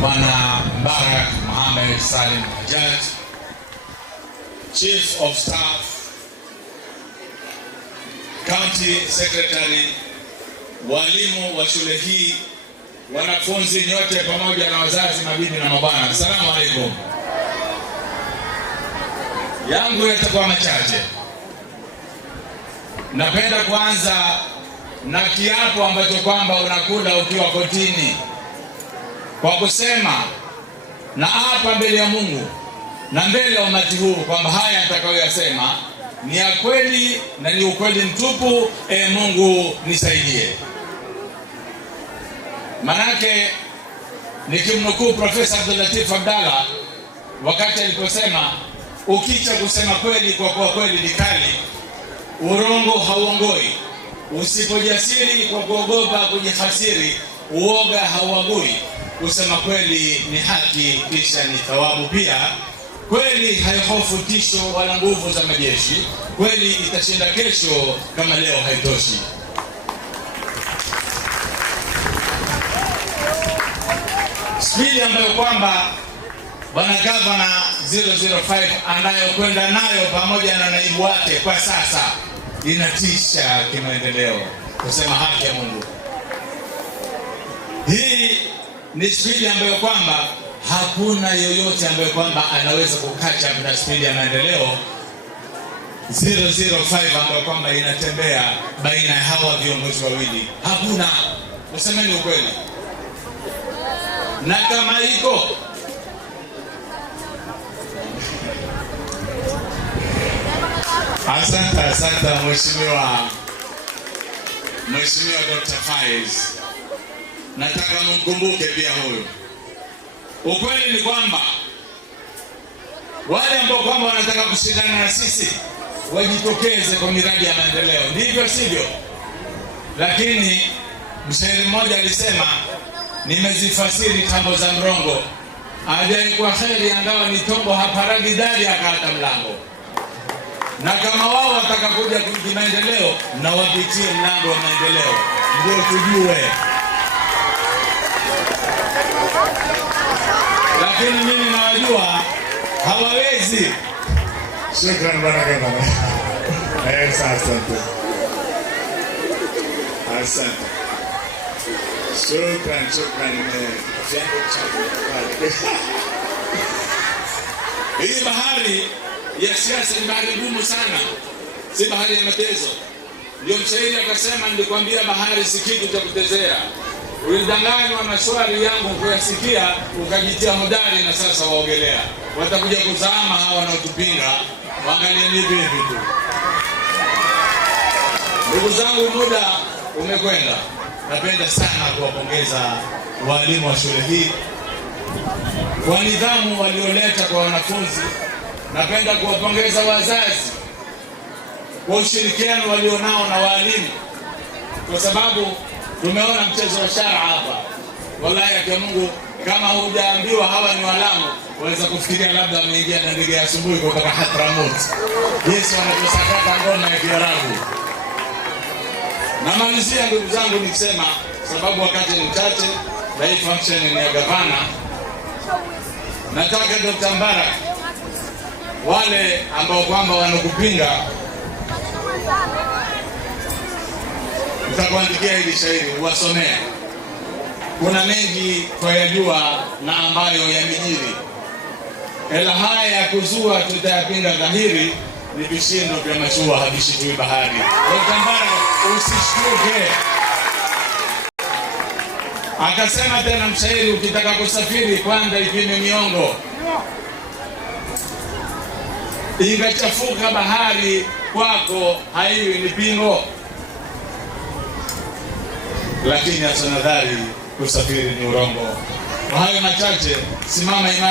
Bwana Mbarak Mohamed Salim Hajjaj, Chief of Staff, County Secretary, walimu wa shule hii, wanafunzi nyote pamoja na wazazi, mabibi na mabwana, asalamu alaykum. Yangu yatakuwa machache. Napenda kuanza na kiapo ambacho kwamba unakula ukiwa kotini, kwa kusema na hapa mbele ya Mungu na mbele ya umati huu kwamba haya nitakayoyasema ni ya kweli na ni ukweli mtupu. Mungu nisaidie. Manake nikimnukuu Profesa Abdul Latif Abdalla wakati aliposema, ukicha kusema kweli kwa kuwa kweli ni kali, urongo hauongoi, usipojasiri kwa kuogopa kujihasiri, uoga hauagui, kusema kweli ni haki kisha ni thawabu pia, kweli haihofu tisho wala nguvu za majeshi, kweli itashinda kesho kama leo haitoshi. Spidi ambayo kwamba Bwana Gavana 005 anayokwenda nayo pamoja na naibu wake kwa sasa inatisha kimaendeleo, kusema haki ya Mungu. Hii ni spidi ambayo kwamba hakuna yoyote ambayo kwamba anaweza kukacha na spidi ya maendeleo 005 ambayo kwamba inatembea baina ya hawa viongozi wawili. Hakuna, usemeni ukweli. Na kama iko asante Mheshimiwa Dr. Faiz, nataka mkumbuke pia huyu. Ukweli ni kwamba wale ambao kwamba wanataka kushindana na sisi wajitokeze kwa miradi ya maendeleo, ndivyo sivyo? Lakini mshairi mmoja alisema, nimezifasiri tambo za mrongo, ajaye kwa kheri angawa ni tombo, haparagi dari akata mlango. Na kama wao wataka kuja kimaendeleo, na wapitie mlango wa maendeleo ndio tujue. Lakini mimi nawajua hawawezi. Shukrani bwana gavana. Asante. Shukrani. Hii bahari ya siasa ni bahari ngumu sana, si bahari ya matezo. Ndio mshairi akasema, nilikwambia bahari si kitu cha kutezea, ulidanganywa na swali yangu kuyasikia, ukajitia hodari na sasa waogelea. Watakuja kuzama hawa wanaotupinga, waangalie ni vipi tu. Ndugu zangu, muda umekwenda. Napenda sana kuwapongeza walimu wa shule hii kwa nidhamu walioleta kwa wanafunzi. Napenda kuwapongeza wazazi kwa ushirikiano walionao na walimu, kwa sababu tumeona mchezo wa shara hapa. Wallahi ya Mungu, kama hujaambiwa hawa ni walamu, waweza kufikiria labda ameingia na ndege ya asubuhi kutoka Hadramaut. Yesu anatusakata ngoma ya Kiarabu. Namalizia ndugu zangu nikisema, sababu wakati ni mchache na hii function ni ya gavana, nataka Dr. Mbarak, wale ambao kwamba wanakupinga, nitakuandikia hili shairi uwasomea. Kuna mengi twayajua na ambayo yamejiri, ila haya ya kuzua tutayapinga dhahiri, ni vishindo vya mashua havishitui bahari. Dr. Mbarak, usishtuke. Akasema tena mshairi, ukitaka kusafiri kwanza ipime miongo, ingachafuka bahari kwako haiwi ni pingo. Lakini asanadhari kusafiri ni urongo. Kwa hayo machache, simama imani.